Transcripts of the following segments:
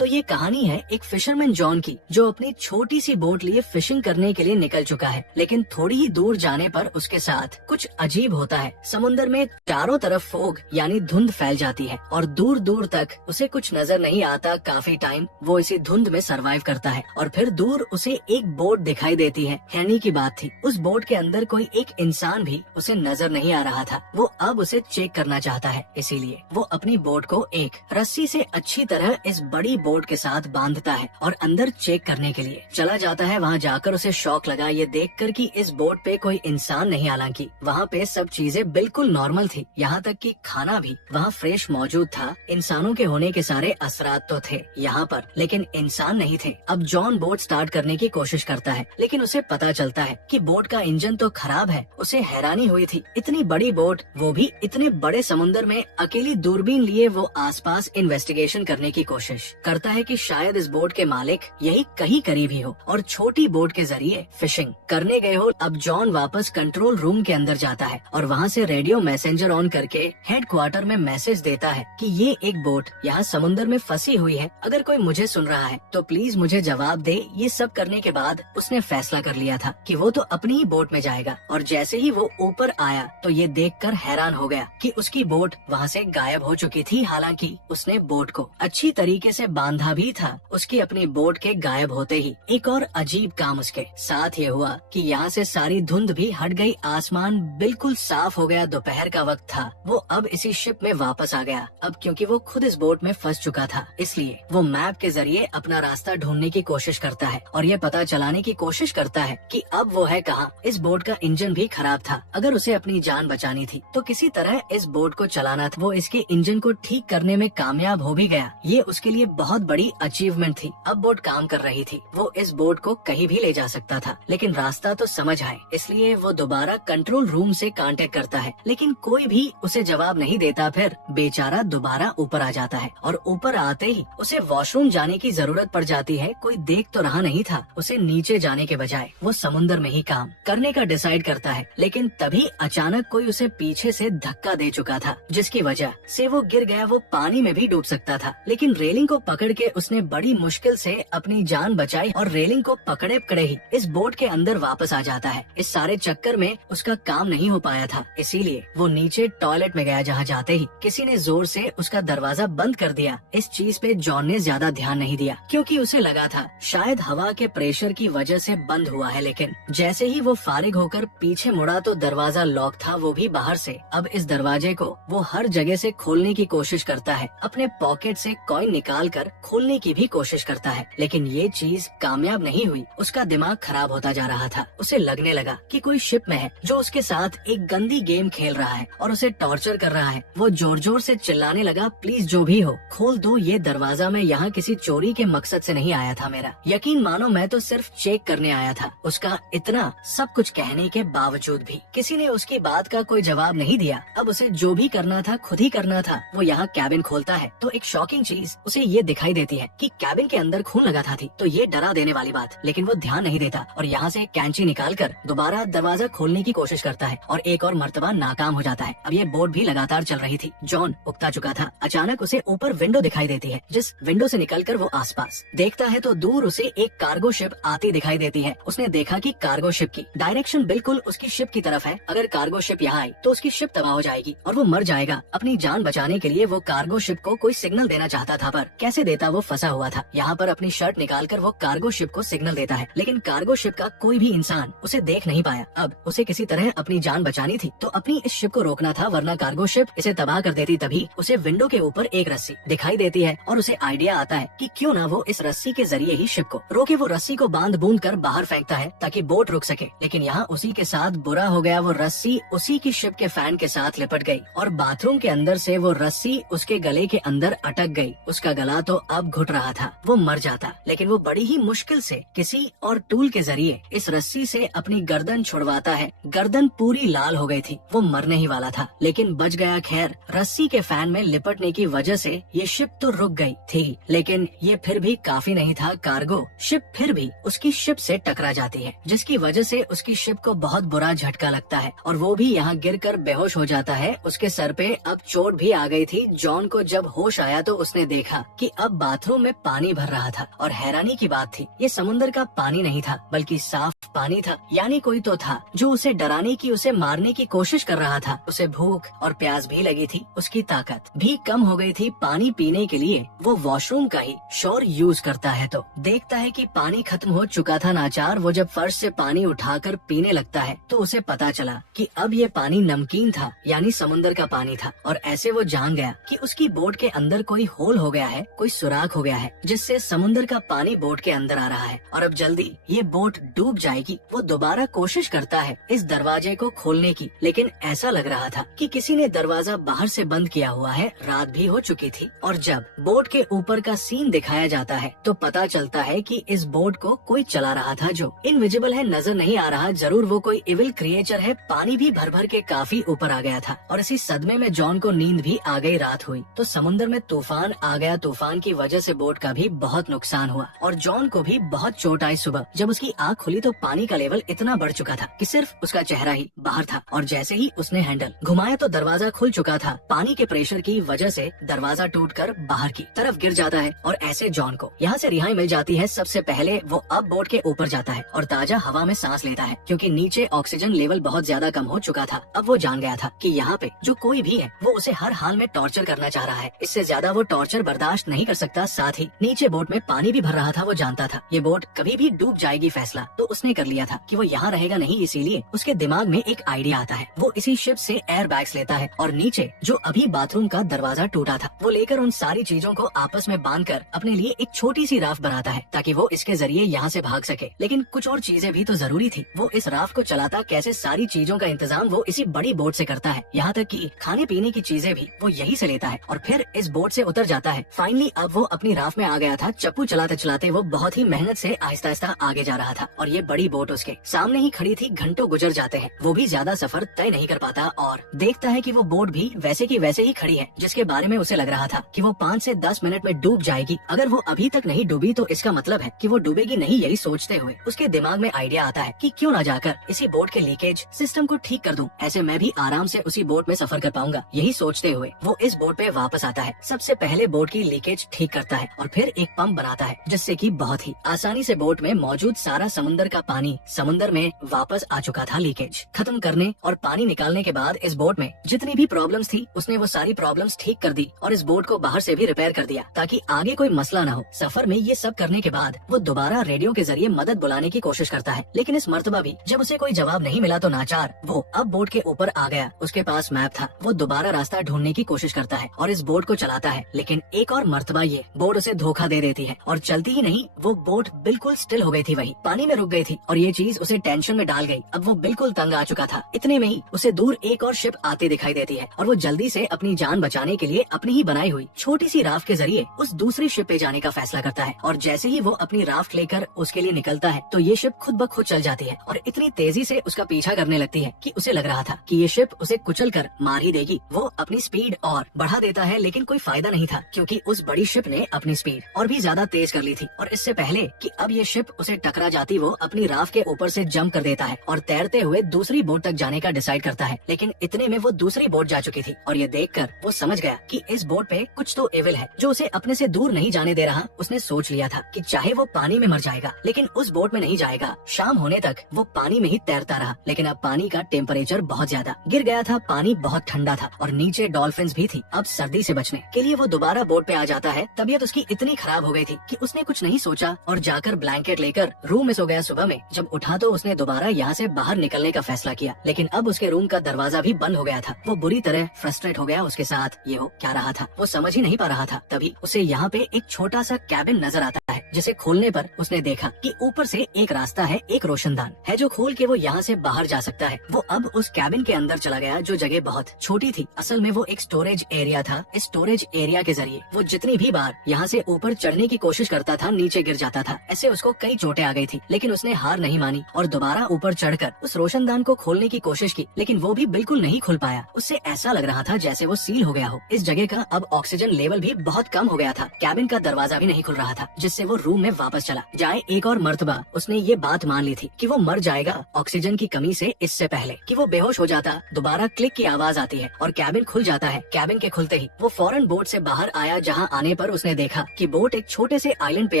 तो ये कहानी है एक फिशरमैन जॉन की, जो अपनी छोटी सी बोट लिए फिशिंग करने के लिए निकल चुका है, लेकिन थोड़ी ही दूर जाने पर उसके साथ कुछ अजीब होता है। समुद्र में चारों तरफ फोग यानी धुंध फैल जाती है और दूर दूर तक उसे कुछ नजर नहीं आता। काफी टाइम वो इसी धुंध में सरवाइव करता है और फिर दूर उसे एक बोट दिखाई देती है। हैरानी की बात थी, उस बोट के अंदर कोई एक इंसान भी उसे नजर नहीं आ रहा था। वो अब उसे चेक करना चाहता है, इसीलिए वो अपनी बोट को एक रस्सी से अच्छी तरह इस बड़ी बोट के साथ बांधता है और अंदर चेक करने के लिए चला जाता है। वहाँ जाकर उसे शौक लगा ये देखकर कि इस बोट पे कोई इंसान नहीं, हालांकि वहाँ पे सब चीजें बिल्कुल नॉर्मल थी, यहाँ तक कि खाना भी वहाँ फ्रेश मौजूद था। इंसानों के होने के सारे असरात तो थे यहाँ पर, लेकिन इंसान नहीं थे। अब जॉन बोट स्टार्ट करने की कोशिश करता है, लेकिन उसे पता चलता है कि बोट का इंजन तो खराब है। उसे हैरानी हुई थी, इतनी बड़ी बोट, वो भी इतने बड़े समुद्र में, अकेली दूरबीन लिए वो आसपास इन्वेस्टिगेशन करने की कोशिश करता है कि शायद इस बोट के मालिक यही कहीं करीब ही हो और छोटी बोट के जरिए फिशिंग करने गए हो। अब जॉन वापस कंट्रोल रूम के अंदर जाता है और वहाँ से रेडियो मैसेंजर ऑन करके हेडक्वार्टर में मैसेज देता है कि ये एक बोट यहाँ समुद्र में फंसी हुई है, अगर कोई मुझे सुन रहा है तो प्लीज मुझे जवाब दे। ये सब करने के बाद उसने फैसला कर लिया था कि वो तो अपनी ही बोट में जाएगा और जैसे ही वो ऊपर आया तो ये देखकर हैरान हो गया कि उसकी बोट वहाँ से गायब हो चुकी थी। हालांकि उसने बोट को अच्छी तरीके से बांधा भी था। उसकी अपनी बोट के गायब होते ही एक और अजीब काम उसके साथ ये हुआ कि यहाँ से सारी धुंध भी हट गई, आसमान बिल्कुल साफ हो गया। दोपहर का वक्त था, वो अब इसी शिप में वापस आ गया। अब क्योंकि वो खुद इस बोट में फंस चुका था, इसलिए वो मैप के जरिए अपना रास्ता ढूंढने की कोशिश करता है और ये पता चलाने की कोशिश करता है कि अब वो है कहाँ। इस बोट का इंजन भी खराब था, अगर उसे अपनी जान बचानी थी तो किसी तरह इस बोट को चलाना था। वो इसके इंजन को ठीक करने में कामयाब हो भी गया, ये उसके लिए बहुत बड़ी अचीवमेंट थी। अब बोट काम कर रही थी, वो इस बोट को कहीं भी ले जा सकता था, लेकिन रास्ता तो समझ आए, इसलिए वो दोबारा कंट्रोल रूम से कांटेक्ट करता है, लेकिन कोई भी उसे जवाब नहीं देता। फिर बेचारा दोबारा ऊपर आ जाता है और ऊपर आते ही उसे वॉशरूम जाने की जरूरत पड़ जाती है। कोई देख तो रहा नहीं था, उसे नीचे जाने के बजाय वो समुद्र में ही काम करने का डिसाइड करता है, लेकिन तभी अचानक कोई उसे पीछे से धक्का दे चुका था, जिसकी वजह से वो गिर गया। वो पानी में भी डूब सकता था, लेकिन रेलिंग को पकड़ के उसने बड़ी मुश्किल से अपनी जान बचाई और रेलिंग को पकड़े पकड़े ही इस बोट के अंदर वापस आ जाता है। इस सारे चक्कर में उसका काम नहीं हो पाया था, इसीलिए वो नीचे टॉयलेट में गया, जहाँ जाते ही किसी ने जोर से उसका दरवाजा बंद कर दिया। इस चीज पे जॉन ने ज्यादा ध्यान नहीं दिया, क्योंकि उसे लगा था शायद हवा के प्रेशर की वजह से बंद हुआ है, लेकिन जैसे ही वो फारिग होकर पीछे मुड़ा तो दरवाजा लॉक था, वो भी बाहर से। अब इस दरवाजे को वो हर जगह से खोलने की कोशिश करता है, अपने पॉकेट से कॉइन निकाल कर खोलने की भी कोशिश करता है, लेकिन ये चीज कामयाब नहीं हुई। उसका दिमाग खराब होता जा रहा था, उसे लगने लगा कि कोई शिप में है जो उसके साथ एक गंदी गेम खेल रहा है और उसे टॉर्चर कर रहा है। वो जोर जोर से चिल्लाने लगा, प्लीज जो भी हो खोल दो ये दरवाजा, मैं यहाँ किसी चोरी के मकसद से नहीं आया था, मेरा यकीन मानो मैं तो सिर्फ चेक करने आया था। उसका इतना सब कुछ कहने के बावजूद भी किसी ने उसकी बात का कोई जवाब नहीं दिया। अब उसे जो भी करना था खुद ही करना था। वो यहाँ कैबिन खोलता है तो एक शॉकिंग चीज उसे ये दिखाई देती है कि कैबिन के अंदर खून लगा था थी, तो ये डरा देने वाली बात, लेकिन वो ध्यान नहीं देता और यहाँ से कैंची निकाल कर दोबारा दरवाजा खोलने की कोशिश करता है और एक और मर्तबा नाकाम हो जाता है। अब ये बोट भी लगातार चल रही थी, जॉन उकता चुका था। अचानक उसे ऊपर विंडो दिखाई देती है, जिस विंडो से निकलकर वो आसपास देखता है तो दूर उसे एक कार्गो शिप आती दिखाई देती है। उसने देखा कि कार्गो शिप की डायरेक्शन बिल्कुल उसकी शिप की तरफ है। अगर कार्गो शिप यहाँ आई तो उसकी शिप तबाह हो जाएगी और वो मर जाएगा। अपनी जान बचाने के लिए वो कार्गो शिप को कोई सिग्नल देना चाहता था, पर कैसे देता, वो फंसा हुआ था। यहाँ पर अपनी शर्ट निकालकर वो कार्गो शिप को सिग्नल देता है, लेकिन कार्गो शिप का कोई भी इंसान उसे देख नहीं पाया। अब उसे किसी तरह अपनी जान बचानी थी तो अपनी इस शिप को रोकना था, वरना कार्गो शिप इसे तबाह कर देती। तभी उसे विंडो के ऊपर एक रस्सी दिखाई देती है और उसे आइडिया आता है कि क्यों ना वो इस रस्सी के जरिए ही शिप को रोके। वो रस्सी को बांध बूंद कर बाहर फेंकता है ताकि बोट रुक सके, लेकिन यहाँ उसी के साथ बुरा हो गया। वो रस्सी उसी की शिप के फैन के साथ लिपट गई और बाथरूम के अंदर से वो रस्सी उसके गले के अंदर अटक गई। उसका गला तो अब घुट रहा था, वो मर जाता, लेकिन वो बड़ी ही मुश्किल से किसी और टूल के जरिए इस रस्सी से अपनी गर्दन छुड़वाता है। गर्दन पूरी लाल हो गई थी, वो मरने ही वाला था, लेकिन बच गया। खैर, रस्सी के फैन में लिपटने की वजह से ये शिप तो रुक गई थी, लेकिन ये फिर भी काफी नहीं था। कार्गो शिप फिर भी उसकी शिप से टकरा जाती है, जिसकी वजह से उसकी शिप को बहुत बुरा झटका लगता है और वो भी यहाँ गिरकर बेहोश हो जाता है। उसके सर पे अब चोट भी आ गई थी। जॉन को जब होश आया तो उसने देखा कि अब अब बाथरूम में पानी भर रहा था और हैरानी की बात थी, ये समुद्र का पानी नहीं था बल्कि साफ पानी था। यानी कोई तो था जो उसे डराने की, उसे मारने की कोशिश कर रहा था। उसे भूख और प्यास भी लगी थी, उसकी ताकत भी कम हो गई थी पानी पीने के लिए। वो वॉशरूम का ही शोर यूज करता है तो देखता है कि पानी खत्म हो चुका था। नाचार वो जब फर्श से पानी उठाकर पीने लगता है तो उसे पता चला कि अब ये पानी नमकीन था, यानी समुद्र का पानी था। और ऐसे वो जान गया कि उसकी बोट के अंदर कोई होल हो गया है, कोई सुराख हो गया है, जिससे समुद्र का पानी बोट के अंदर आ रहा है और अब जल्दी ये बोट डूब जाएगी। वो दोबारा कोशिश करता है इस दरवाजे को खोलने की, लेकिन ऐसा लग रहा था कि किसी ने दरवाजा बाहर से बंद किया हुआ है। रात भी हो चुकी थी और जब बोट के ऊपर का सीन दिखाया जाता है तो पता चलता है कि इस बोट को कोई चला रहा था जो इनविजिबल है, नजर नहीं आ रहा। जरूर वो कोई इविल क्रिएचर है। पानी भी भर भर के काफी ऊपर आ गया था और इसी सदमे में जॉन को नींद भी आ गई। रात हुई तो समुद्र में तूफान आ गया। तूफान की वजह से बोट का भी बहुत नुकसान हुआ और जॉन को भी बहुत चोट आई। सुबह जब उसकी आँख खुली तो पानी का लेवल इतना बढ़ चुका था कि सिर्फ उसका चेहरा ही बाहर था और जैसे ही उसने हैंडल घुमाया तो दरवाजा खुल चुका था। पानी के प्रेशर की वजह से दरवाजा टूटकर बाहर की तरफ गिर जाता है और ऐसे जॉन को यहाँ से रिहाई मिल जाती है। सबसे पहले वो अब बोट के ऊपर जाता है और ताजा हवा में सांस लेता है क्योंकि नीचे ऑक्सीजन लेवल बहुत ज्यादा कम हो चुका था। अब वो जान गया था कि यहाँ पे जो कोई भी है वो उसे हर हाल में टॉर्चर करना चाह रहा है। इससे ज्यादा वो टॉर्चर बर्दाश्त नहीं कर सकता। साथ ही नीचे बोट में पानी भी भर रहा था। वो जानता था ये बोट कभी भी डूब जाएगी। फैसला तो उसने कर लिया था कि वो यहाँ रहेगा नहीं। इसीलिए उसके दिमाग में एक आइडिया आता है। वो इसी शिप से एयर बैग्स लेता है और नीचे जो अभी बाथरूम का दरवाजा टूटा था वो लेकर उन सारी चीजों को आपस में बांधकर अपने लिए एक छोटी सी राफ्ट बनाता है ताकि वो इसके जरिए यहाँ से भाग सके। लेकिन कुछ और चीजें भी तो जरूरी थी। वो इस राफ्ट को चलाता कैसे, सारी चीजों का इंतजाम वो इसी बड़ी बोट से करता है। यहाँ तक कि खाने पीने की चीजें भी वो यही से लेता है और फिर इस बोट से उतर जाता है। फाइनली अब वो अपनी राफ्ट में आ गया था। चप्पू चलाते चलाते वो बहुत ही मेहनत से आहिस्ता आहिस्ता आगे जा रहा था और ये बड़ी बोट उसके सामने ही खड़ी थी। घंटों गुजर जाते हैं, वो भी ज्यादा सफर तय नहीं कर पाता और देखता है कि वो बोट भी वैसे की वैसे ही खड़ी है जिसके बारे में उसे लग रहा था कि वो 5 से 10 मिनट में डूब जाएगी। अगर वो अभी तक नहीं डूबी तो इसका मतलब है कि वो डूबेगी नहीं। यही सोचते हुए उसके दिमाग में आइडिया आता है कि क्यों ना जाकर इसी बोट के लीकेज सिस्टम को ठीक कर दूं, ऐसे मैं भी आराम से उसी बोट में सफर कर पाऊंगा। यही सोचते हुए वो इस बोट पे वापस आता है। सबसे पहले बोट की लीकेज ठीक करता है और फिर एक पंप बनाता है जिससे कि बहुत ही आसानी से बोट में मौजूद सारा समुद्र का पानी समुद्र में वापस आ चुका था। लीकेज खत्म करने और पानी निकालने के बाद इस बोट में जितनी भी प्रॉब्लम्स थी उसने वो सारी प्रॉब्लम्स ठीक कर दी और इस बोट को बाहर से भी रिपेयर कर दिया ताकि आगे कोई मसला ना हो। सफर में ये सब करने के बाद वो दोबारा रेडियो के जरिए मदद बुलाने की कोशिश करता है, लेकिन इस मर्तबा भी जब उसे कोई जवाब नहीं मिला तो नाचार वो अब बोट के ऊपर आ गया। उसके पास मैप था। वो दोबारा रास्ता ढूंढने की कोशिश करता है और इस बोट को चलाता है, लेकिन एक और मर्तबा ये बोट उसे धोखा दे देती है और चलती ही नहीं। वो बोट बिल्कुल स्टिल हो गई थी, वही पानी में रुक गई थी और ये चीज उसे टेंशन में डाल गई। अब वो बिल्कुल तंग आ चुका था। इतने में ही उसे दूर एक और शिप आती दिखाई देती है और वो जल्दी से अपनी जान बचाने के लिए अपनी ही बनाई हुई छोटी सी राफ्ट के जरिए उस दूसरी शिप पे जाने का फैसला करता है। और जैसे ही वो अपनी राफ्ट लेकर उसके लिए निकलता है तो ये शिप खुद ब खुद चल जाती है और इतनी तेजी से उसका पीछा करने लगती है कि उसे लग रहा था कि ये शिप उसे कुचल कर मार ही देगी। वो अपनी स्पीड और बढ़ा देता है, लेकिन कोई फायदा नहीं था क्योंकि उस बड़ी शिप ने अपनी स्पीड और भी ज्यादा तेज कर ली थी। और इससे पहले कि अब ये शिप उसे टकरा जाती वो अपनी राफ्ट के ऊपर से जंप कर देता है और तैरते हुए दूसरी बोट तक जाने का डिसाइड करता है। लेकिन इतने में वो दूसरी बोट जा चुकी थी और ये देखकर वो समझ गया कि इस बोट पे कुछ तो एविल है जो उसे अपने से दूर नहीं जाने दे रहा। उसने सोच लिया था कि चाहे वो पानी में मर जाएगा लेकिन उस बोट में नहीं जाएगा। शाम होने तक वो पानी में ही तैरता रहा, लेकिन अब पानी का टेम्परेचर बहुत ज्यादा गिर गया था। पानी बहुत ठंडा था और नीचे डॉल्फिन्स भी थी। अब सर्दी से बचने के लिए वो दोबारा बोट पे आ जाता है। तबीयत उसकी इतनी खराब हो गई थी कि उसने कुछ नहीं सोचा और जाकर ब्लैंकेट लेकर रूम में सो गया। सुबह में जब उठा तो उसने दोबारा यहाँ से बाहर निकलने का फैसला किया, लेकिन अब उसके रूम का दरवाजा भी बंद हो गया था। वो बुरी तरह फ्रस्ट्रेट हो गया। उसके साथ ये हो क्या रहा था वो समझ ही नहीं पा रहा था। तभी उसे यहाँ पे एक छोटा सा कैबिन नजर आता है जिसे खोलने पर उसने देखा कि ऊपर से एक रास्ता है, एक रोशनदान है जो खोल के वो यहाँ से बाहर जा सकता है। वो अब उस कैबिन के अंदर चला गया जो जगह बहुत छोटी थी। असल में वो एक स्टोरेज एरिया था। इस स्टोरेज एरिया के जरिए वो जितनी भी बार यहाँ से ऊपर चढ़ने की कोशिश करता था नीचे गिर जाता था। ऐसे उसको कई चोटें आ गई थी, लेकिन उसने हार नहीं मानी और दोबारा ऊपर चढ़कर उस रोशनदान को खोलने की कोशिश की, लेकिन वो भी बिल्कुल नहीं खुल पाया। उससे ऐसा लग रहा था जैसे वो सील हो गया हो। इस जगह का अब ऑक्सीजन लेवल भी बहुत कम हो गया था। कैबिन का दरवाजा भी नहीं खुल रहा था, जिससे वो रूम में वापस चला जाए। एक और मर्तबा उसने ये बात मान ली थी कि वो मर जाएगा ऑक्सीजन की कमी से। इससे पहले कि वो बेहोश हो जाता, दोबारा क्लिक की आवाज आती है और कैबिन खुल जाता है। कैबिन के खुलते ही वो फौरन बोट से बाहर आया, जहाँ आने होने पर उसने देखा कि बोट एक छोटे से आइलैंड पे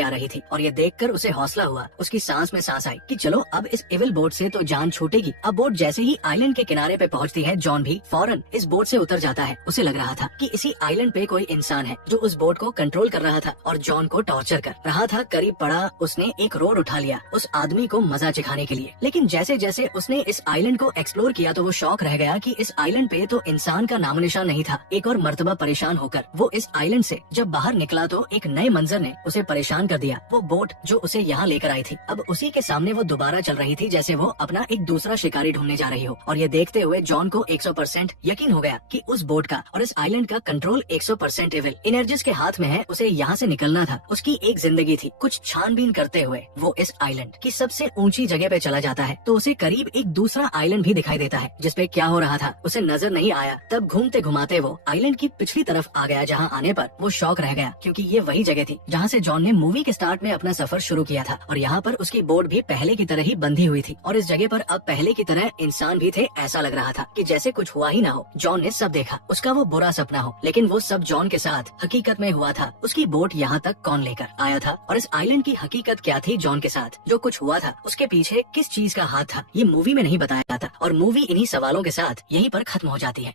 आ रही थी और ये देखकर उसे हौसला हुआ। उसकी सांस में सांस आई कि चलो अब इस इविल बोट से तो जान छूटेगी। अब बोट जैसे ही आइलैंड के किनारे पे पहुंचती है, जॉन भी फौरन इस बोट से उतर जाता है। उसे लग रहा था कि इसी आइलैंड पे कोई इंसान है जो उस बोट को कंट्रोल कर रहा था और जॉन को टॉर्चर कर रहा था। करीब पड़ा उसने एक रोड उठा लिया उस आदमी को मजा चिखाने के लिए। लेकिन जैसे जैसे उसने इस आइलैंड को एक्सप्लोर किया तो वो शौक रह गया कि इस आइलैंड पे तो इंसान का नामो निशान नहीं था। एक और मर्तबा परेशान होकर वो इस आइलैंड से जब बाहर निकला तो एक नए मंजर ने उसे परेशान कर दिया। वो बोट जो उसे यहाँ लेकर आई थी, अब उसी के सामने वो दोबारा चल रही थी जैसे वो अपना एक दूसरा शिकारी ढूंढने जा रही हो। और ये देखते हुए जॉन को 100% यकीन हो गया कि उस बोट का और इस आइलैंड का कंट्रोल 100% इविल एनर्जीज के हाथ में है। उसे यहाँ से निकलना था। उसकी एक जिंदगी थी। कुछ छानबीन करते हुए वो इस आइलैंड की सबसे ऊंची जगह पे चला जाता है तो उसे करीब एक दूसरा आइलैंड भी दिखाई देता है जिसपे क्या हो रहा था उसे नजर नहीं आया। तब घूमते घुमाते वो आइलैंड की पिछली तरफ आ गया जहाँ आने पर वो शौक रह गया क्योंकि ये वही जगह थी जहाँ से जॉन ने मूवी के स्टार्ट में अपना सफर शुरू किया था। और यहाँ पर उसकी बोट भी पहले की तरह ही बंधी हुई थी और इस जगह पर अब पहले की तरह इंसान भी थे। ऐसा लग रहा था कि जैसे कुछ हुआ ही ना हो। जॉन ने सब देखा, उसका वो बुरा सपना हो, लेकिन वो सब जॉन के साथ हकीकत में हुआ था। उसकी बोट यहाँ तक कौन लेकर आया था और इस आइलैंड की हकीकत क्या थी जॉन के साथ, जो कुछ हुआ था उसके पीछे किस चीज का हाथ था, ये मूवी में नहीं बताया था। और मूवी इन्हीं सवालों के साथ यहीं पर खत्म हो जाती है।